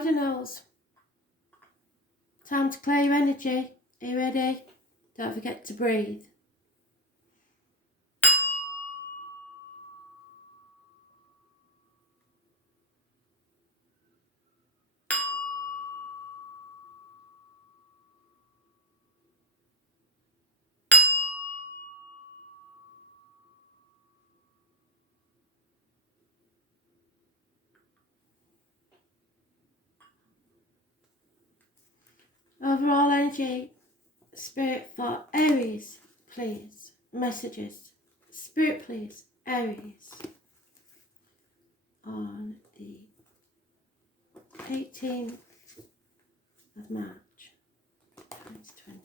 Cardinals. Time to clear your energy. Are you ready? Don't forget to breathe. Overall energy, Spirit for Aries, please. Messages. Spirit, please. Aries. On the 18th of March, 2020.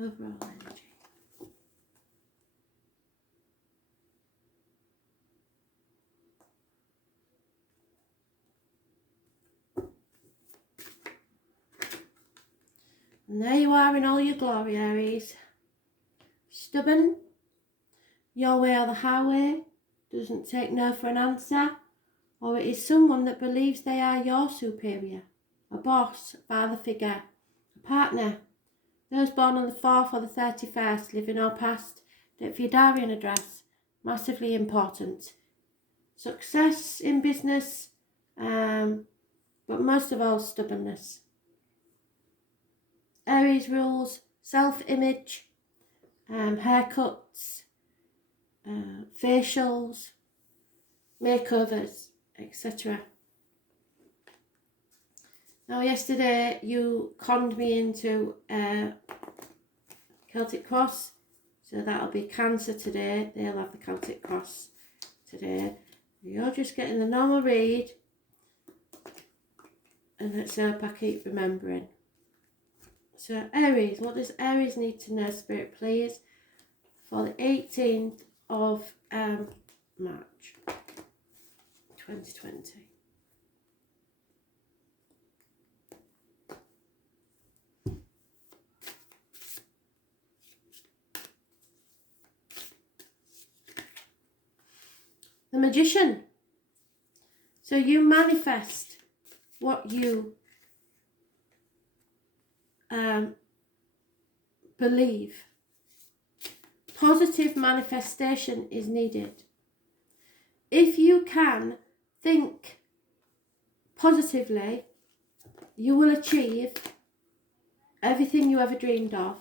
Overall energy. And there you are in all your glory, Aries. Stubborn, your way or the highway, doesn't take no for an answer, or it is someone that believes they are your superior, a boss, father figure, a partner. Those born on the 4th or the 31st, living or past, date for your diary and address, massively important. Success in business, but most of all stubbornness. Aries rules self-image, haircuts, facials, makeovers, etc. Now yesterday you conned me into Celtic Cross, so that'll be Cancer today. They'll have the Celtic Cross today. You're just getting the normal read, and let's hope I keep remembering. So Aries, what does Aries need to know, Spirit, please, for the 18th of March 2020? The Magician. So you manifest what you believe. Positive manifestation is needed. If you can think positively, you will achieve everything you ever dreamed of.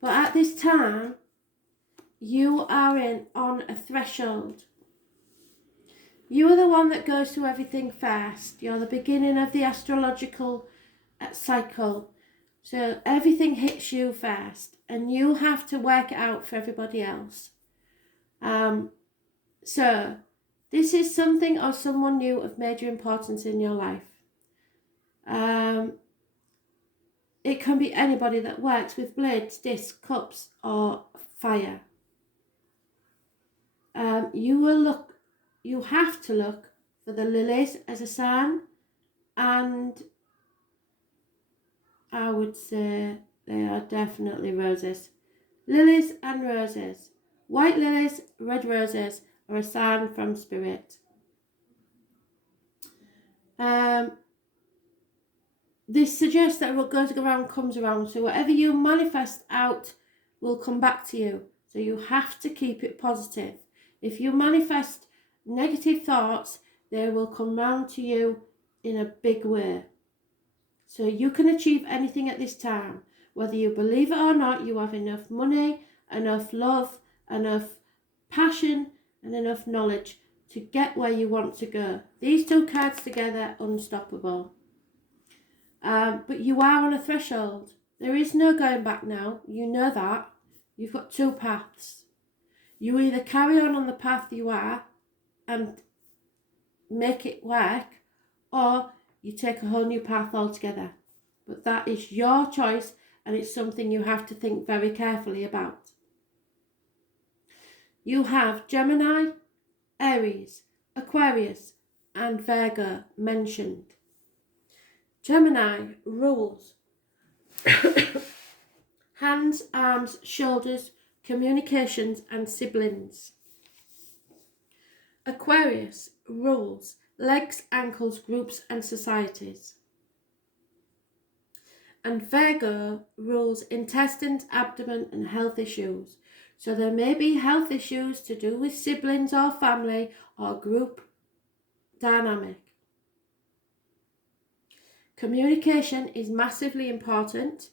But at this time, you are on a threshold. You are the one that goes through everything first. You're the beginning of the astrological cycle. So everything hits you first, and you have to work it out for everybody else. So this is something or someone new of major importance in your life. It can be anybody that works with blades, discs, cups, or fire. You have to look for the lilies as a sign, and I would say they are definitely roses. Lilies and roses. White lilies, red roses are a sign from Spirit. This suggests that what goes around comes around. So whatever you manifest out will come back to you. So you have to keep it positive. If you manifest negative thoughts, they will come round to you in a big way. So you can achieve anything at this time. Whether you believe it or not, you have enough money, enough love, enough passion, and enough knowledge to get where you want to go. These two cards together, unstoppable. But you are on a threshold. There is no going back now. You know that. You've got two paths. You either carry on the path you are and make it work, or you take a whole new path altogether. But that is your choice, and it's something you have to think very carefully about. You have Gemini, Aries, Aquarius, and Virgo mentioned. Gemini rules hands, arms, shoulders, communications, and siblings. Aquarius rules legs, ankles, groups and societies. And Virgo rules intestines, abdomen and health issues. So there may be health issues to do with siblings or family or group dynamic. Communication is massively important,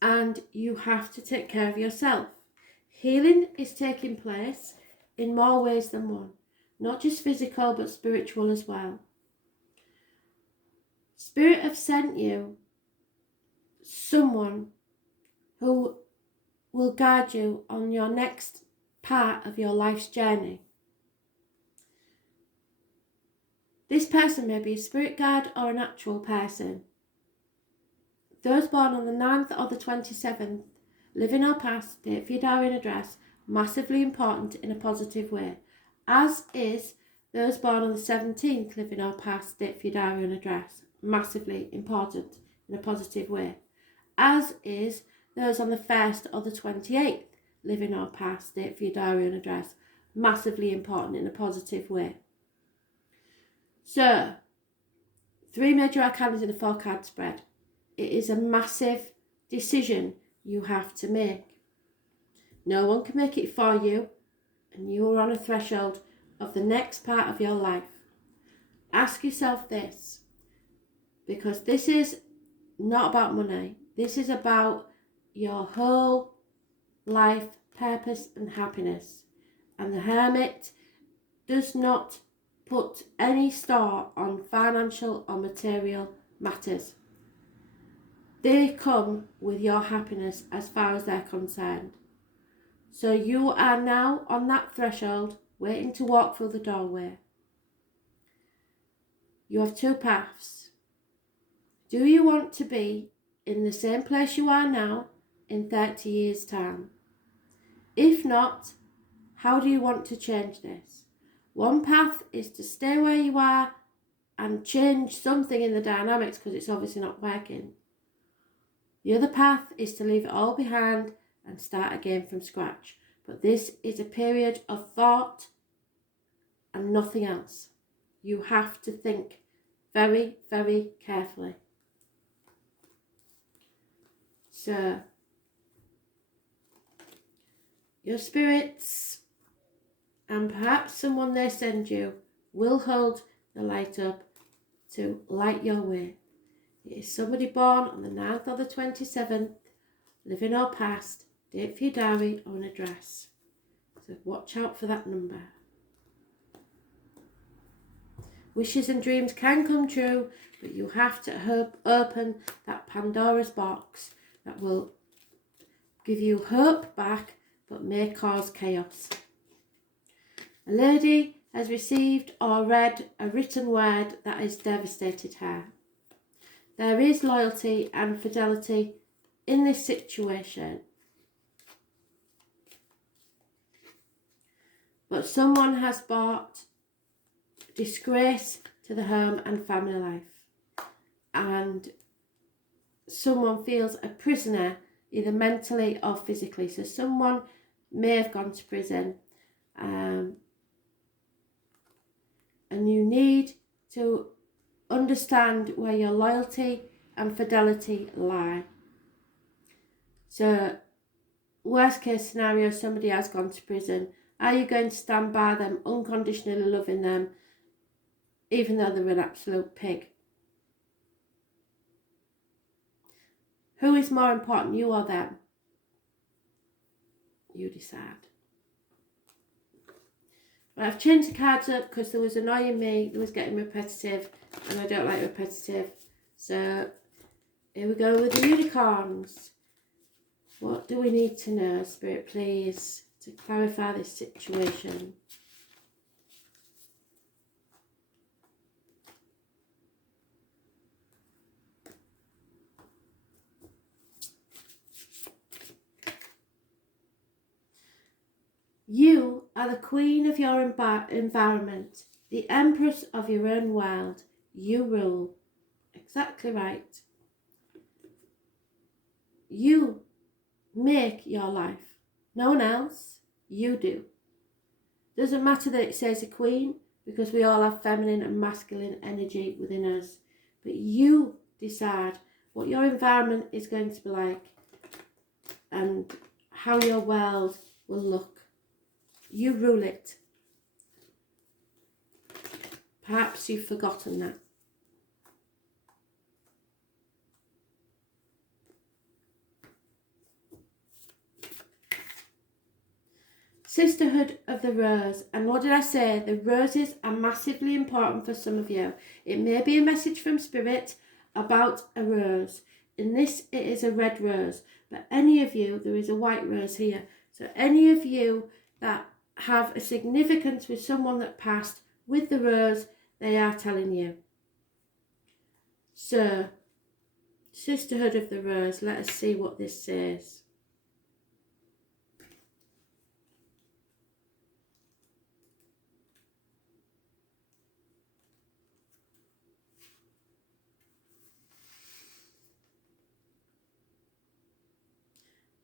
and you have to take care of yourself. Healing is taking place in more ways than one, not just physical but spiritual as well. Spirit have sent you someone who will guide you on your next part of your life's journey. This person may be a spirit guide or an actual person. Those born on the 9th or the 27th, living or past, date for your diary and address, massively important in a positive way. As is those born on the 17th, living or past, date for your diary and address, massively important in a positive way. As is those on the 1st or the 28th, living or past, date for your diary and address, massively important in a positive way. So, 3 major arcana in a 4-card spread. It is a massive decision you have to make. No one can make it for you, and you are on a threshold of the next part of your life. Ask yourself this, because this is not about money. This is about your whole life, purpose and happiness. And the Hermit does not put any store on financial or material matters. They come with your happiness as far as they're concerned. So you are now on that threshold, waiting to walk through the doorway. You have 2 paths. Do you want to be in the same place you are now in 30 years' time? If not, how do you want to change this? One path is to stay where you are and change something in the dynamics because it's obviously not working. The other path is to leave it all behind and start again from scratch. But this is a period of thought and nothing else. You have to think very, very carefully. So, your spirits and perhaps someone they send you will hold the light up to light your way. It is somebody born on the 9th or the 27th, living or past, date for your diary or an address. So watch out for that number. Wishes and dreams can come true, but you have to open that Pandora's box that will give you hope back but may cause chaos. A lady has received or read a written word that has devastated her. There is loyalty and fidelity in this situation, but someone has brought disgrace to the home and family life, and someone feels a prisoner either mentally or physically. So someone may have gone to prison, and you need to understand where your loyalty and fidelity lie. So, worst case scenario, somebody has gone to prison. Are you going to stand by them, unconditionally loving them, even though they're an absolute pig? Who is more important, you or them? You decide. But I've changed the cards up because there was annoying me, it was getting repetitive, and I don't like repetitive. So here we go with the unicorns. What do we need to know, Spirit, please, to clarify this situation? You are the queen of your environment, the empress of your own world. You rule. Exactly right. You make your life. No one else. You do. Doesn't matter that it says a queen, because we all have feminine and masculine energy within us. But you decide what your environment is going to be like and how your world will look. You rule it. Perhaps you've forgotten that. Sisterhood of the Rose. And what did I say? The roses are massively important for some of you. It may be a message from Spirit about a rose. In this, it is a red rose. But any of you, there is a white rose here. So any of you that have a significance with someone that passed with the rose, they are telling you. So, Sisterhood of the Rose, let us see what this says.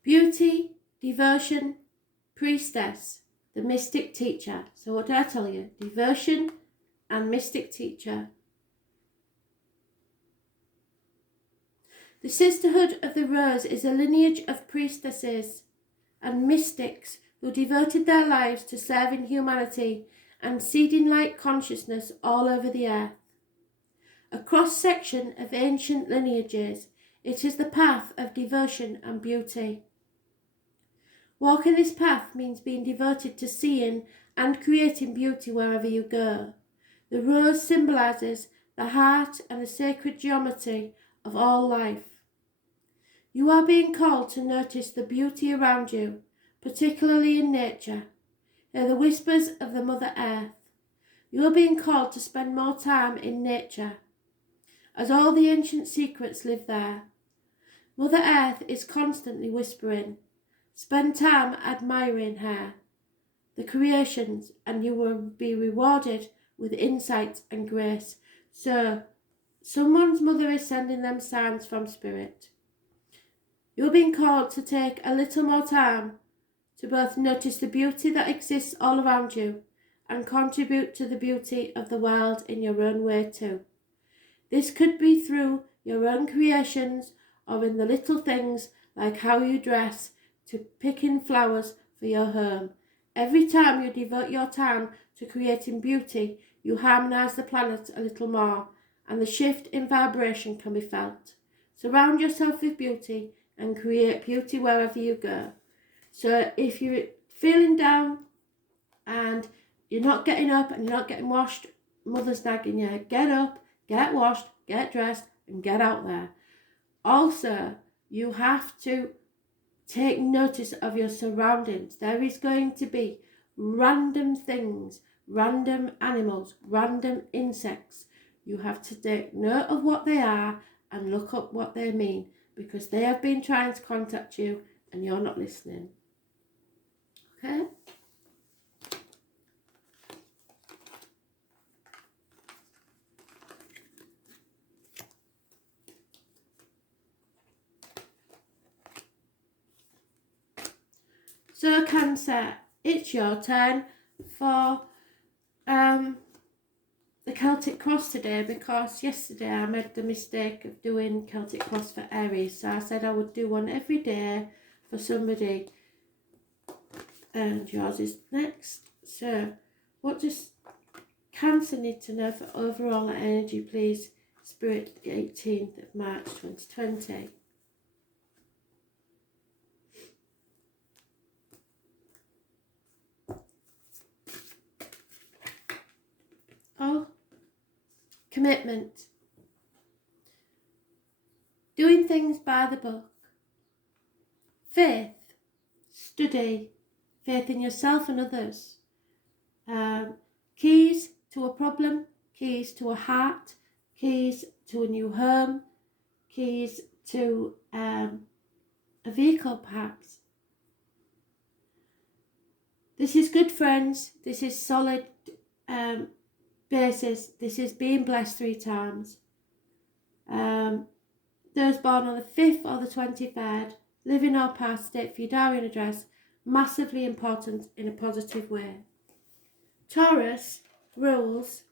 Beauty, devotion, priestess, the mystic teacher. So what did I tell you? Devotion and mystic teacher. The Sisterhood of the Rose is a lineage of priestesses and mystics who devoted their lives to serving humanity and seeding light consciousness all over the earth. A cross-section of ancient lineages, it is the path of devotion and beauty. Walking this path means being devoted to seeing and creating beauty wherever you go. The rose symbolises the heart and the sacred geometry of all life. You are being called to notice the beauty around you, particularly in nature. Hear the whispers of the Mother Earth. You are being called to spend more time in nature, as all the ancient secrets live there. Mother Earth is constantly whispering. Spend time admiring her, the creations, and you will be rewarded with insight and grace. So, someone's mother is sending them signs from Spirit. You're being called to take a little more time to both notice the beauty that exists all around you and contribute to the beauty of the world in your own way too. This could be through your own creations or in the little things like how you dress, to picking flowers for your home. Every time you devote your time to creating beauty, you harmonise the planet a little more, and the shift in vibration can be felt. Surround yourself with beauty and create beauty wherever you go. So if you're feeling down and you're not getting up and you're not getting washed, mother's nagging you, get up, get washed, get dressed, and get out there. Also, you have to take notice of your surroundings. There is going to be random things, random animals, random insects. You have to take note of what they are and look up what they mean, because they have been trying to contact you and you're not listening. Okay? So Cancer, it's your turn for the Celtic Cross today, because yesterday I made the mistake of doing Celtic Cross for Aries. So I said I would do one every day for somebody, and yours is next. So what does Cancer need to know for overall energy, please? Spirit, the 18th of March 2020. Oh, commitment. Doing things by the book. Faith. Study. Faith in yourself and others. Keys to a problem. Keys to a heart. Keys to a new home. Keys to a vehicle, perhaps. This is good, friends. This is solid basis. This is being blessed 3 times. Those born on the 5th or the 23rd, live in or past, state for your diary and address, massively important in a positive way. Taurus rules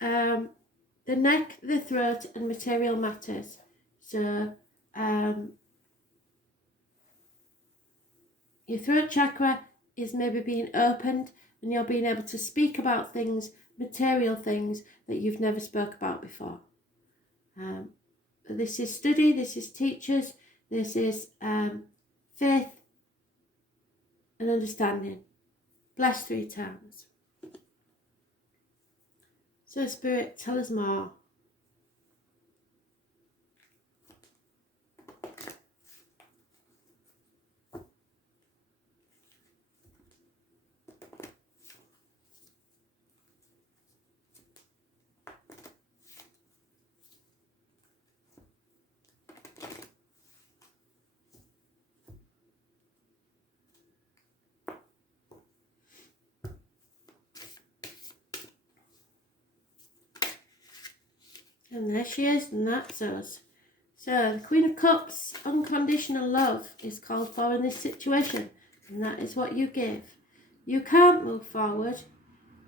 the neck, the throat, and material matters. So your throat chakra is maybe being opened and you're being able to speak about things, material things that you've never spoke about before. This is study, this is teachers, this is faith and understanding. Bless 3 times. So Spirit, tell us more. And there she is, and that's us. So, the Queen of Cups, unconditional love is called for in this situation, and that is what you give. You can't move forward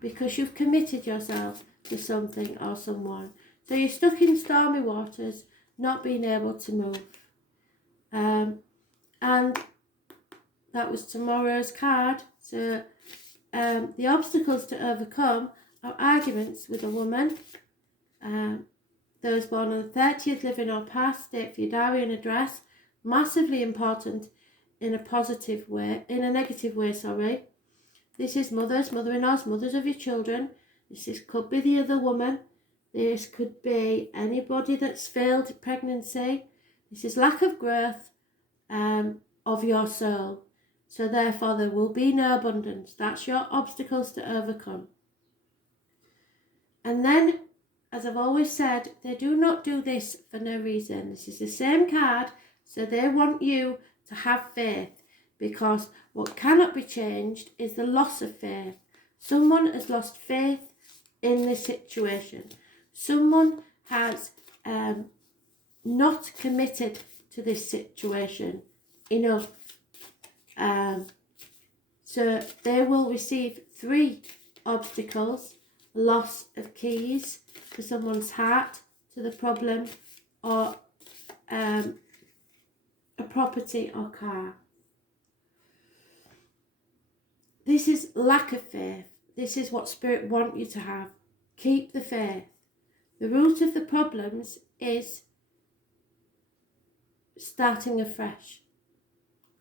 because you've committed yourself to something or someone. So, you're stuck in stormy waters, not being able to move. And that was tomorrow's card. So, the obstacles to overcome are arguments with a woman. Those born on the 30th, living or past, date for your diary and address. Massively important in a positive way, in a negative way, sorry. This is mothers, mother-in-laws, mothers of your children. Could be the other woman. This could be anybody that's failed pregnancy. This is lack of growth of your soul. So therefore there will be no abundance. That's your obstacles to overcome. And then, as I've always said, they do not do this for no reason. This is the same card, so they want you to have faith, because what cannot be changed is the loss of faith. Someone has lost faith in this situation. Someone has not committed to this situation enough. So they will receive 3 obstacles: loss of keys to someone's heart, to the problem, or a property or car. This is lack of faith. This is what Spirit want you to have. Keep the faith. The root of the problems is starting afresh.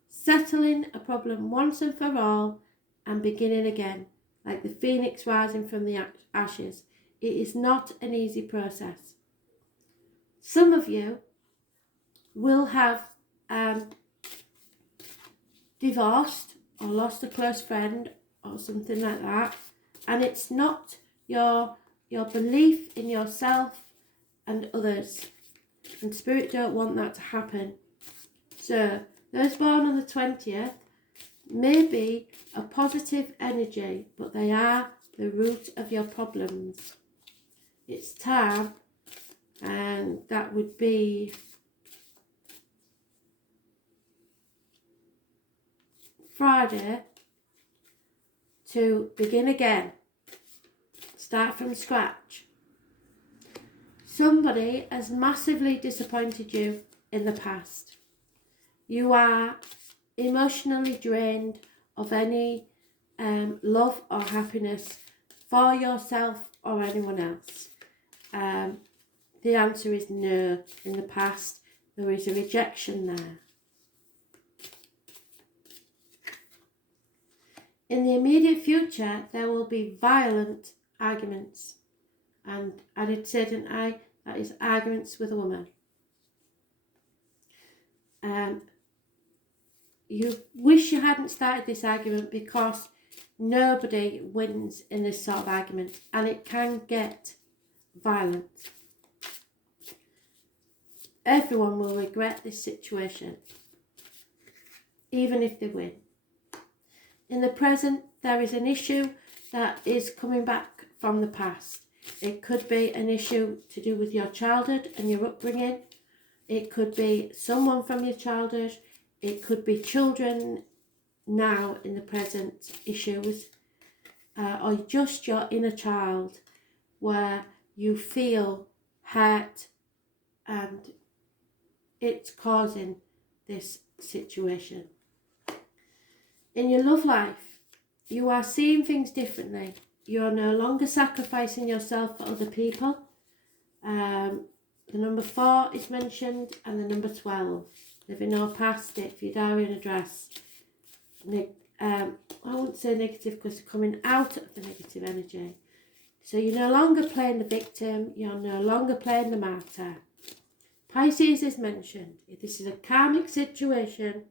Settling a problem once and for all and beginning again, like the phoenix rising from the ashes. It is not an easy process. Some of you will have divorced or lost a close friend or something like that, and it's not your belief in yourself and others, and Spirit don't want that to happen. So those born on the 20th may be a positive energy, but they are the root of your problems. It's time, and that would be Friday, to begin again. Start from scratch. Somebody has massively disappointed you in the past. You are emotionally drained of any love or happiness for yourself or anyone else. The answer is no. In the past, there is a rejection there. In the immediate future, there will be violent arguments. And I did say, didn't I? That is arguments with a woman. You wish you hadn't started this argument, because nobody wins in this sort of argument, and it can get violent. Everyone will regret this situation, even if they win. In the present, there is an issue that is coming back from the past. It could be an issue to do with your childhood and your upbringing. It could be someone from your childhood. It could be children now in the present issues, or just your inner child where you feel hurt and it's causing this situation. In your love life, you are seeing things differently. You're no longer sacrificing yourself for other people. The number 4 is mentioned, and the number 12, living or past it for your diary and address. I won't say negative because you're coming out of the negative energy. So you're no longer playing the victim, you're no longer playing the martyr. Pisces is mentioned. This is a karmic situation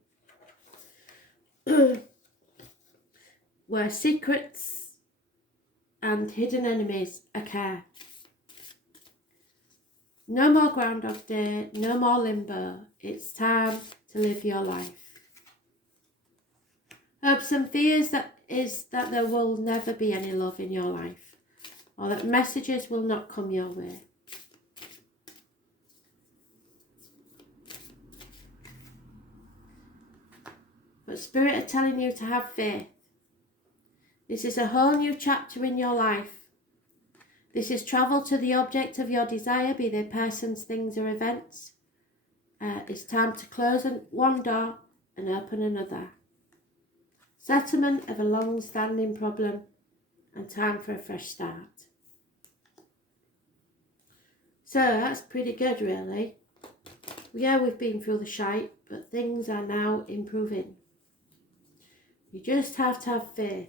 where secrets and hidden enemies occur. No more Groundhog Day, no more limbo. It's time to live your life. Hopes and fears is that there will never be any love in your life, or that messages will not come your way. But Spirit are telling you to have faith. This is a whole new chapter in your life. This is travel to the object of your desire, be they persons, things or events. It's time to close one door and open another. Settlement of a long-standing problem and time for a fresh start. So that's pretty good, really. Yeah, we've been through the shite, but things are now improving. You just have to have faith.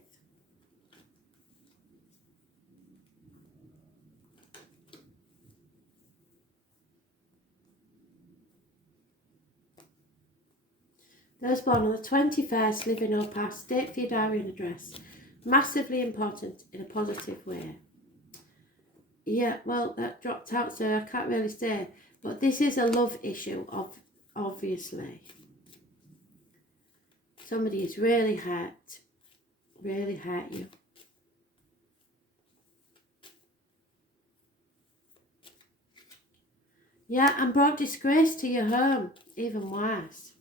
Those born on the 21st, living or past, date for your diary and address. Massively important in a positive way. Yeah, well, that dropped out, so I can't really say. But this is a love issue, obviously. Somebody is really hurt you. Yeah, and brought disgrace to your home, even worse.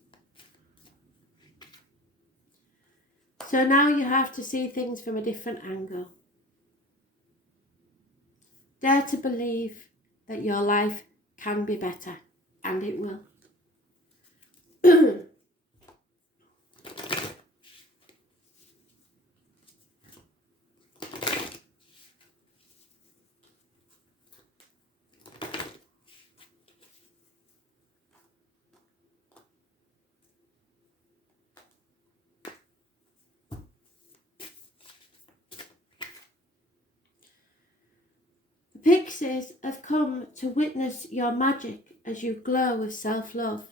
So now you have to see things from a different angle. Dare to believe that your life can be better, and it will. Pixies have come to witness your magic as you glow with self-love.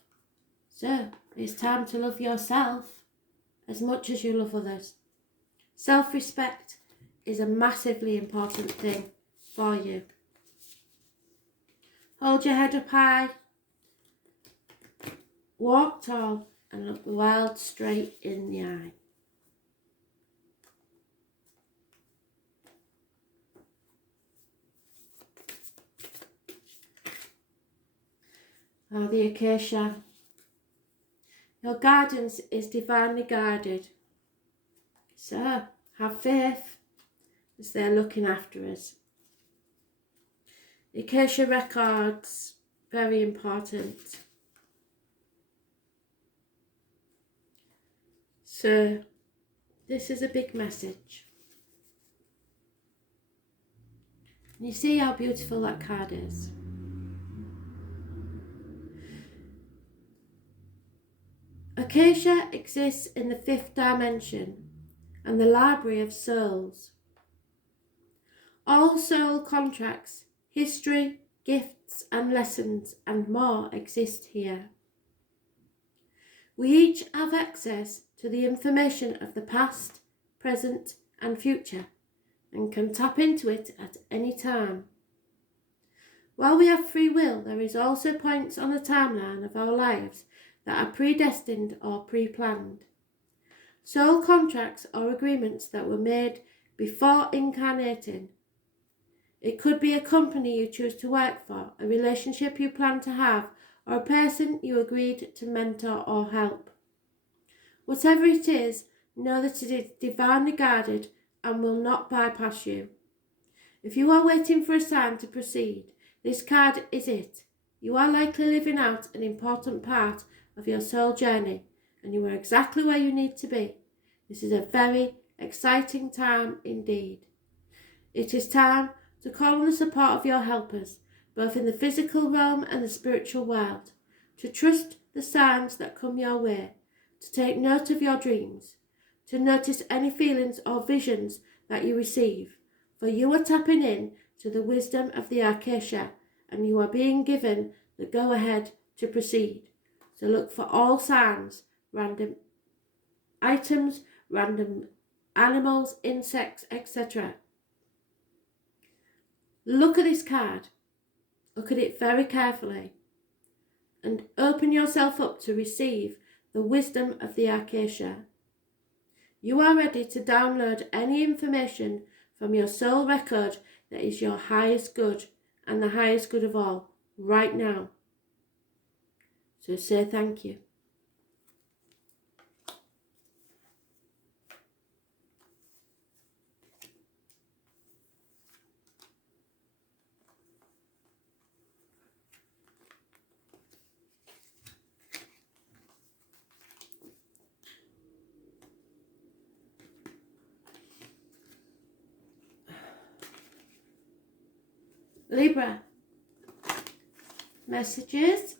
So, it's time to love yourself as much as you love others. Self-respect is a massively important thing for you. Hold your head up high, walk tall, and look the world straight in the eye. Oh, the acacia. Your guidance is divinely guided. So, have faith as they're looking after us. The acacia records, very important. So, this is a big message. And you see how beautiful that card is. Acacia exists in the 5th dimension and the Library of Souls. All soul contracts, history, gifts and lessons and more exist here. We each have access to the information of the past, present and future and can tap into it at any time. While we have free will, there is also points on the timeline of our lives that are predestined or pre-planned. Soul contracts or agreements that were made before incarnating. It could be a company you choose to work for, a relationship you plan to have, or a person you agreed to mentor or help. Whatever it is, know that it is divinely guarded and will not bypass you. If you are waiting for a sign to proceed, this card is it. You are likely living out an important part of your soul journey, and you are exactly where you need to be. This is a very exciting time indeed. It is time to call on the support of your helpers, both in the physical realm and the spiritual world, to trust the signs that come your way, to take note of your dreams, to notice any feelings or visions that you receive, for you are tapping in to the wisdom of the Acacia, and you are being given the go-ahead to proceed. So look for all signs, random items, random animals, insects, etc. Look at this card. Look at it very carefully and open yourself up to receive the wisdom of the Acacia. You are ready to download any information from your soul record that is your highest good and the highest good of all right now. So say thank you. Libra, messages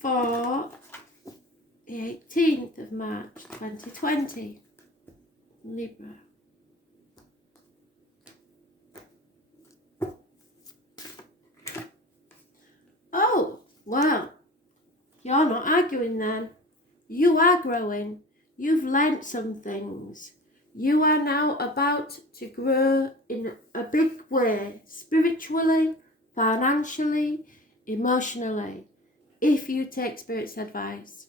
for the 18th of March 2020. Libra. Oh, well, you're not arguing then. You are growing. You've learnt some things. You are now about to grow in a big way, spiritually, financially, emotionally, if you take Spirit's advice.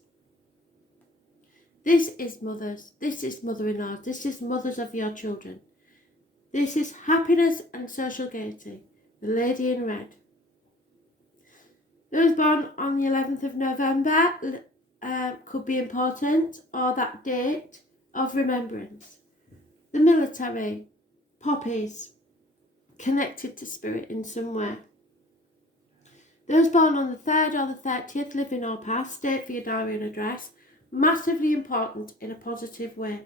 This is mothers, this is mother-in-law, this is mothers of your children. This is happiness and social gaiety, the lady in red. Those born on the 11th of November could be important, or that date of remembrance. The military, poppies, connected to Spirit in some way. Those born on the 3rd or the 30th, living or past, date for your diary and address, massively important in a positive way.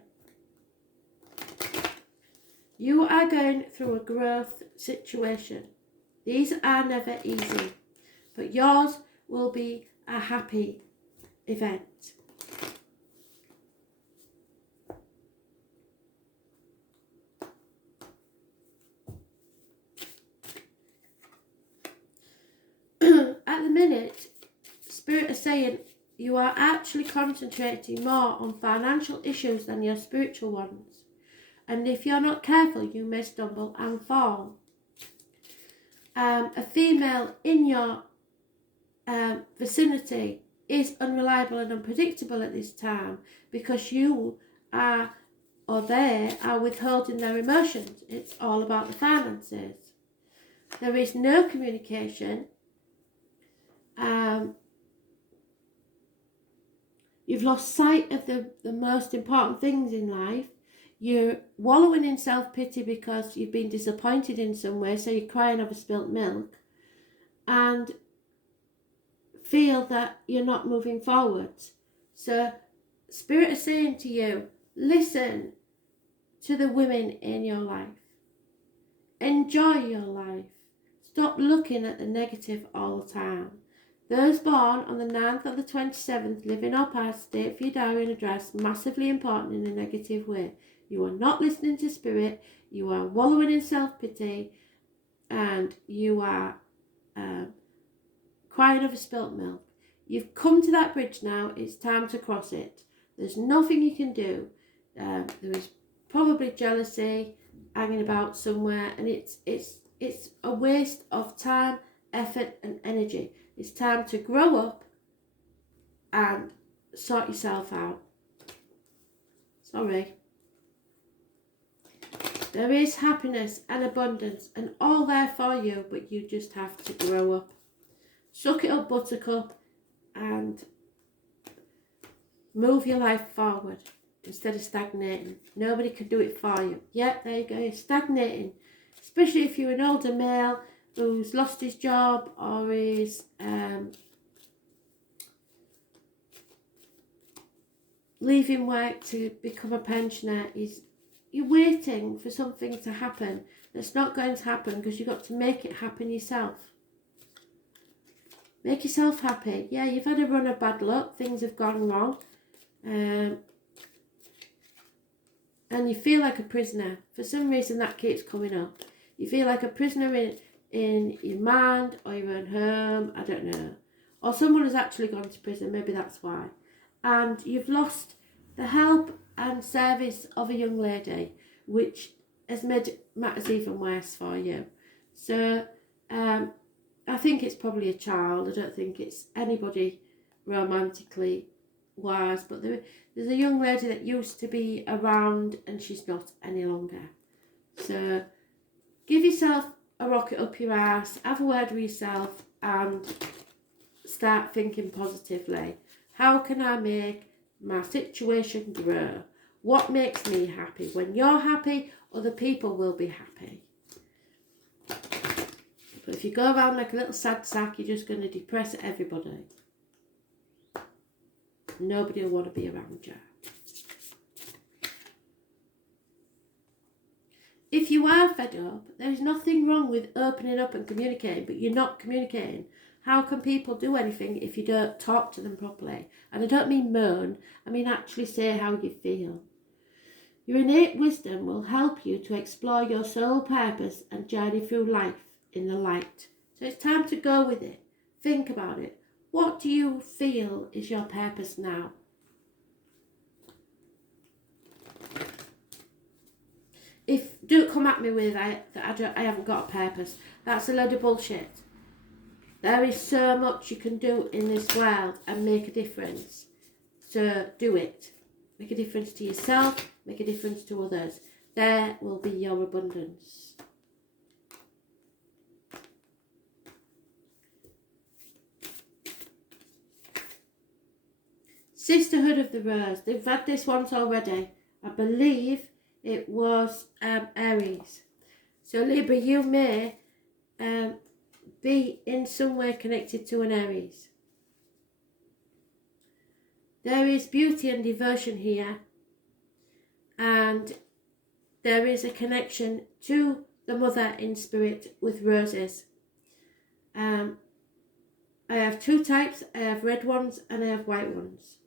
You are going through a growth situation. These are never easy, but yours will be a happy event. At the minute, Spirit is saying you are actually concentrating more on financial issues than your spiritual ones. And if you're not careful, you may stumble and fall. A female in your vicinity is unreliable and unpredictable at this time because you are, or they are, withholding their emotions. It's all about the finances. There is no communication. You've lost sight of the most important things in life. You're wallowing in self-pity because you've been disappointed in some way, so you're crying over spilt milk and feel that you're not moving forwards. So Spirit is saying to you, listen to the women in your life. Enjoy your life. Stop looking at the negative all the time. Those born on the 9th or the 27th, living or past, date for your diary and address, massively important in a negative way. You are not listening to Spirit, you are wallowing in self-pity, and you are crying over spilt milk. You've come to that bridge now, it's time to cross it. There's nothing you can do. There is probably jealousy hanging about somewhere, and it's a waste of time, effort and energy. It's time to grow up and sort yourself out. Sorry. There is happiness and abundance and all there for you, but you just have to grow up. Suck it up, buttercup, and Move your life forward instead of stagnating. Nobody can do it for you. Yep, there you go, you're stagnating. Especially if you're an older male who's lost his job or is leaving work to become a pensioner. You're waiting for something to happen that's not going to happen because you've got to make it happen yourself. Make yourself happy. Yeah, you've had a run of bad luck. Things have gone wrong. And you feel like a prisoner. For some reason that keeps coming up. You feel like a prisoner in your mind or your own home. I don't know. Or someone has actually gone to prison. Maybe that's why. And you've lost the help and service of a young lady, which has made matters even worse for you. So I think it's probably a child. I don't think it's anybody romantically wise, but there's a young lady that used to be around and she's not any longer. So give yourself a rocket up your ass, have a word with yourself and start thinking positively. How can I make my situation grow? What makes me happy? When you're happy, other people will be happy. But if you go around like a little sad sack, you're just going to depress everybody. Nobody will want to be around you. If you are fed up, there's nothing wrong with opening up and communicating, but you're not communicating. How can people do anything if you don't talk to them properly? And I don't mean moan, I mean actually say how you feel. Your innate wisdom will help you to explore your soul purpose and journey through life in the light. So it's time to go with it. Think about it. What do you feel is your purpose now? Don't come at me with I haven't got a purpose. That's a load of bullshit. There is so much you can do in this world and make a difference. So do it. Make a difference to yourself, make a difference to others. There will be your abundance. Sisterhood of the Rose. They've had this once already. I believe it was Aries. So Libra, you may be in some way connected to an Aries. There is beauty and devotion here, and there is a connection to the mother in spirit with roses. I have two types. I have red ones and I have white ones.